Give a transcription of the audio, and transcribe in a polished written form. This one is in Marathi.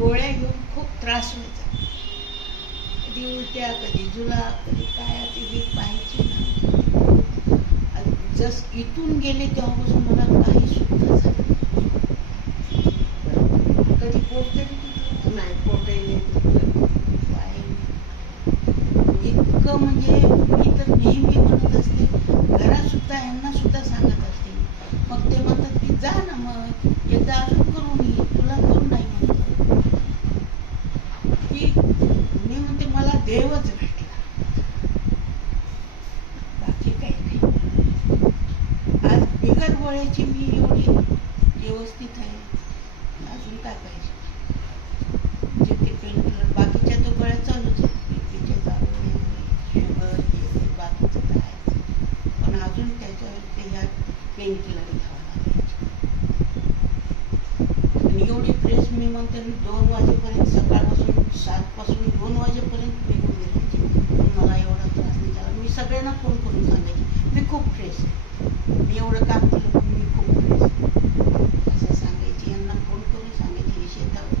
गोळ्या घेऊन खूप त्रास व्हायचा. कधी उलट्या, कधी जुला, कधी काय, ती पाहायची ना. जस इथून गेले तेव्हापासून मला काही सुद्धा झालं कधी पोट तरी नाही, पोटही इतकं म्हणजे मी तर नेहमी म्हणत असते, घरात सुद्धा यांना सुद्धा सांगत असते. मग ते म्हणतात की जा ना, मग एकदा अजून करून ये, तुला करून नाही म्हणत की. मी म्हणते मला देवच भेटला, बाकी काही नाही. आज बिगर गोळ्याची मी एवढी व्यवस्थित आहे, अजून काय पाहिजे. जे ते पेन किलर बाकीच्या तो गोळ्या चालूच आहे, बीपीचे चालू आहे, शुगर हे बाकीचं तर आहे, पण अजून त्याच्यावर ते ह्या पेन किलर घ्यावं लागायचे. आणि एवढी फ्रेश मी म्हणते 2 वाजेपर्यंत, सकाळपासून 7 पासून 2 वाजेपर्यंत मी उभी राहायची. मला एवढा त्रास नाही झाला. मी सगळ्यांना फोन करून सांगायची मी खूप फ्रेश आहे, मी एवढं काम केलं पण मी खूप फ्रेश आहे असं सांगायची. यांना फोन करून सांगायची, हे शेतावर